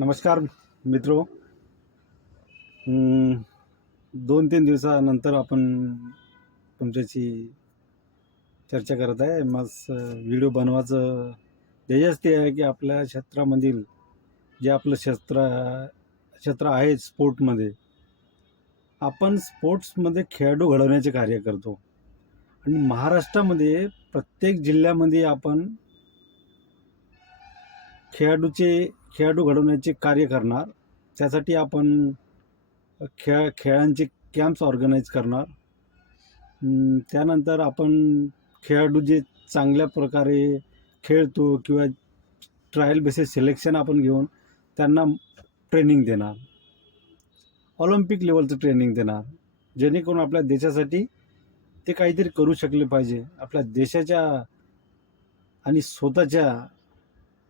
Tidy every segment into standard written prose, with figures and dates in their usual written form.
नमस्कार मित्रो. 2-3 दिवसानंतर आपण तुमच्याशी चर्चा करत आहे. मग व्हिडिओ बनवायचं ध्येयच ते आहे की आपल्या क्षेत्रामधील जे आपलं क्षेत्र आहे स्पोर्टमध्ये, आपण स्पोर्ट्समध्ये खेळाडू घडवण्याचे कार्य करतो. आणि महाराष्ट्रामध्ये प्रत्येक जिल्ह्यामध्ये आपण खेळाडू घडवण्याचे कार्य करणार. त्यासाठी आपण खेळांचे कॅम्प्स ऑर्गनाईज करणार. त्यानंतर आपण खेळाडू जे चांगल्या प्रकारे खेळतो किंवा ट्रायल बेसिस सिलेक्शन आपण घेऊन त्यांना ट्रेनिंग देणार, ऑलिम्पिक लेवलचं ट्रेनिंग देणार, जेणेकरून आपल्या देशासाठी ते काहीतरी करू शकले पाहिजे. आपल्या देशाच्या आणि स्वतःच्या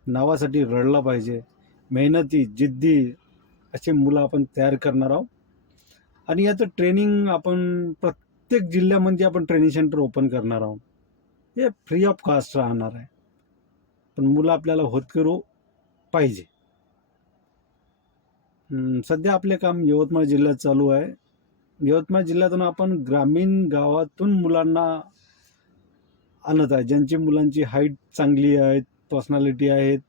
नावासाठी रडला पाहिजे. मेहनती, जिद्दी असे मुलं आपण तयार करणार आहोत. आणि याचं ट्रेनिंग आपण प्रत्येक जिल्ह्यामध्ये आपण ट्रेनिंग सेंटर ओपन करणार आहोत. हे फ्री ऑफ कॉस्ट राहणार आहे, पण मुलं आपल्याला होतकरू पाहिजे. सध्या आपले काम यवतमाळ जिल्ह्यात चालू आहे. यवतमाळ जिल्ह्यातून आपण ग्रामीण गावातून मुलांना आणत आहे, ज्यांची मुलांची हाईट चांगली आहे, पर्सनॅलिटी आहेत,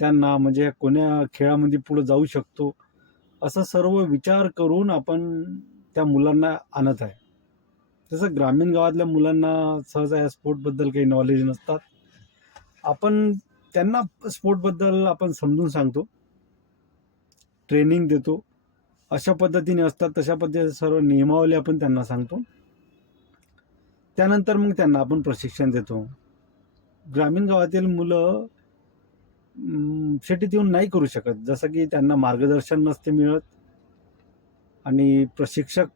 त्यांना म्हणजे कोण्या खेळामध्ये पुढे जाऊ शकतो असं सर्व विचार करून आपण त्या मुलांना आणत आहे. तसं ग्रामीण गावातल्या मुलांना सहसा या स्पोर्टबद्दल काही नॉलेज नसतात. आपण त्यांना स्पोर्टबद्दल आपण समजून सांगतो, ट्रेनिंग देतो. अशा पद्धतीने असतात तशा पद्धतीने सर्व नियमावली आपण त्यांना सांगतो. त्यानंतर मग त्यांना आपण प्रशिक्षण देतो. ग्रामीण गावातील मुलं सिटीत येऊन नाही करू शकत, जसं की त्यांना मार्गदर्शन नसते मिळत आणि प्रशिक्षक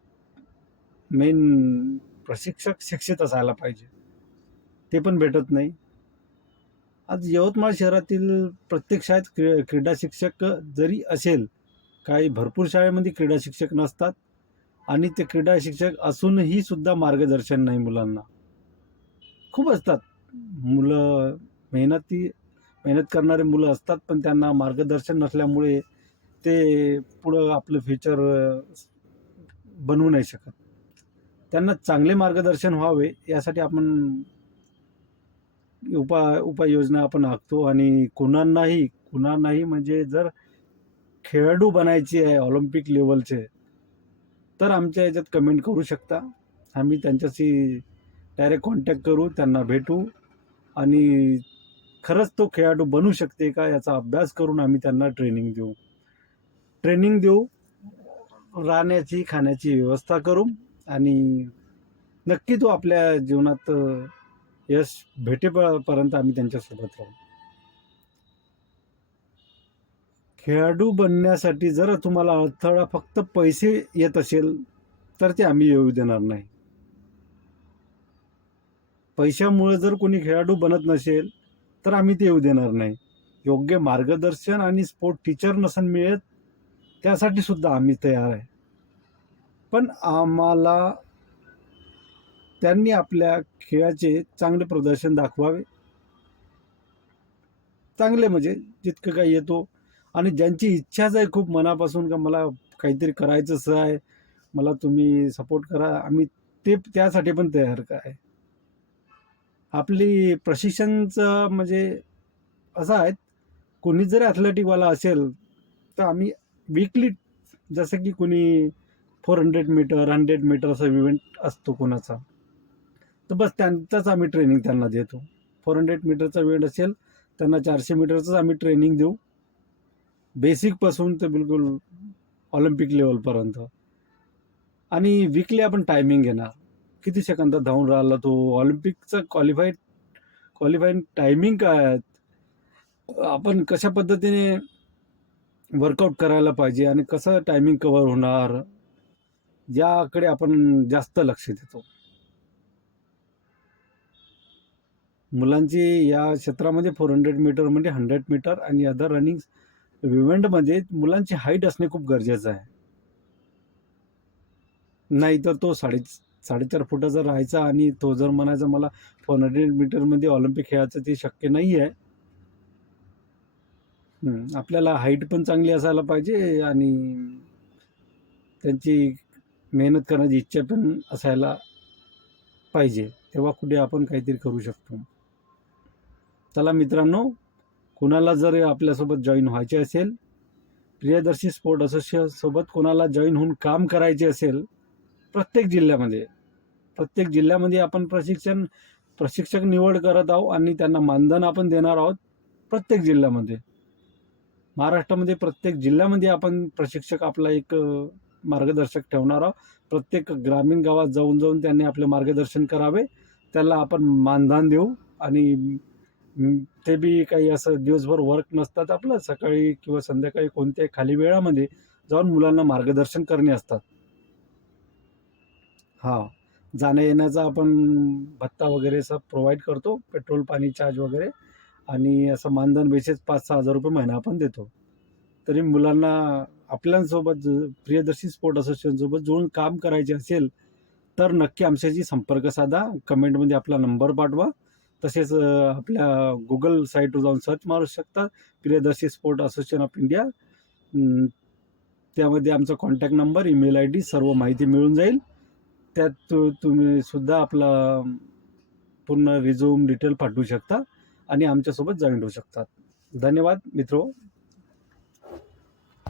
शिक्षित असायला पाहिजे, ते पण भेटत नाही. आज यवतमाळ शहरातील प्रत्येक शाळेत क्रीडा शिक्षक जरी असेल, काही भरपूर शाळेमध्ये क्रीडा शिक्षक नसतात आणि ते क्रीडा शिक्षक असूनही सुद्धा मार्गदर्शन नाही मुलांना. खूप असतात मुलं, मेहनत करणारे मुलं असतात, पण त्यांना मार्गदर्शन नसल्यामुळे ते पुढं आपलं फ्युचर बनवू नाही शकत. त्यांना चांगले मार्गदर्शन व्हावे यासाठी आपण उपाययोजना आपण आखतो. आणि कुणांनाही म्हणजे जर खेळाडू बनायचे आहे ऑलिम्पिक लेवलचे, तर आमच्या याच्यात कमेंट करू शकता. आम्ही त्यांच्याशी डायरेक्ट कॉन्टॅक्ट करू, त्यांना भेटू आणि खरंच तो खेळाडू बनू शकते का याचा अभ्यास करून आम्ही त्यांना ट्रेनिंग देऊ, राहण्याची खाण्याची व्यवस्था करू आणि नक्की तो आपल्या जीवनात यश भेटेपर्यंत आम्ही त्यांच्यासोबत राहू. खेळाडू बनण्यासाठी जर तुम्हाला अडथळा फक्त पैसे येत असेल तर ते आम्ही येऊ देणार नाही. पैशामुळे जर कोणी खेळाडू बनत नसेल तर आम्ही ते येऊ देणार नाही. योग्य मार्गदर्शन आणि स्पोर्ट टीचर नसेल मिळत, त्यासाठी सुद्धा आम्ही तयार आहे. पण आम्हाला त्यांनी आपल्या खेळाचे चांगले प्रदर्शन दाखवावे, चांगले म्हणजे जितकं काही येतो. आणि ज्यांची इच्छाच आहे खूप मनापासून का मला काहीतरी करायचंच आहे, मला तुम्ही सपोर्ट करा, आम्ही त्यासाठी पण तयार आहे. आपली प्रशिक्षणचं म्हणजे असं आहे, कोणी जर ॲथलेटिकवाला असेल तर आम्ही वीकली, जसं की कोणी 400 मीटर 100 मीटर असा इव्हेंट असतो कोणाचा, तर बस त्यांचाच आम्ही ट्रेनिंग त्यांना देतो. 400 मीटरचा इव्हेंट असेल त्यांना 400 मीटरचंच आम्ही ट्रेनिंग देऊ, बेसिकपासून तर बिलकुल ऑलिम्पिक लेवलपर्यंत. आणि वीकली आपण टायमिंग घेणार, किती सेकंदात धावून राहिला तो, ऑलिम्पिकचं क्वालिफाईंग टायमिंग काय आहे, आपण कशा पद्धतीने वर्कआउट करायला पाहिजे आणि कसं टायमिंग कव्हर होणार, याकडे आपण जास्त लक्ष देतो. मुलांची या क्षेत्रामध्ये 400 मीटर म्हणजे 100 मीटर आणि अदर रनिंग इव्हेंटमध्ये मुलांची हाईट असणे खूप गरजेचं आहे. नाही तर तो 4.5 फुटाचा राहायचा आणि तो जर म्हणायचा मला 400 मीटरमध्ये ऑलिम्पिक खेळायचं, ते शक्य नाही आहे. आपल्याला हाईट पण चांगली असायला पाहिजे आणि त्यांची मेहनत करण्याची इच्छा पण असायला पाहिजे, तेव्हा कुठे आपण काहीतरी करू शकतो. चला मित्रांनो, कुणाला जर आपल्यासोबत जॉईन व्हायचे असेल, प्रियदर्शी स्पोर्ट असोसिएशन सोबत कोणाला जॉईन होऊन काम करायचे असेल, प्रत्येक जिल्ह्यामध्ये आपण प्रशिक्षक निवड करत आहोत आणि त्यांना मानधन आपण देणार आहोत. प्रत्येक जिल्ह्यामध्ये, महाराष्ट्रामध्ये प्रत्येक जिल्ह्यामध्ये आपण प्रशिक्षक आपला एक मार्गदर्शक ठेवणार आहोत. प्रत्येक ग्रामीण गावात जाऊन जाऊन त्यांनी आपले मार्गदर्शन करावे, त्याला आपण मानधन देऊ. आणि ते बी काही असं दिवसभर वर्क नसतात, आपलं सकाळी किंवा संध्याकाळी कोणत्याही खाली वेळामध्ये जाऊन मुलांना मार्गदर्शन करणे असतात. हा, जाण्या येण्याचा आपण भत्ता वगैरे सब प्रोव्हाइड करतो, पेट्रोल पाणी चार्ज वगैरे, आणि असं मानधन बेसिस 5-6 हजार रुपये महिना आपण देतो. तरी मुलांना आपल्यासोबत प्रियदर्शी स्पोर्ट असोसिएशन सोबत जोडून काम करायचे असेल तर नक्की आमच्याशी संपर्क साधा, कमेंटमध्ये आपला नंबर पाठवा. तसेच आपल्या गुगल साईटवर जाऊन सर्च मारू शकता, Priyadarshi sport association of India. त्यामध्ये आमचा contact number, email I D, सर्व माहिती मिळून जाईल. त्यात तुम्ही सुद्धा आपला पूर्ण रिझ्यूम डिटेल पाठवू शकता आणि आमच्यासोबत जॉईन होऊ शकतात. धन्यवाद मित्रो.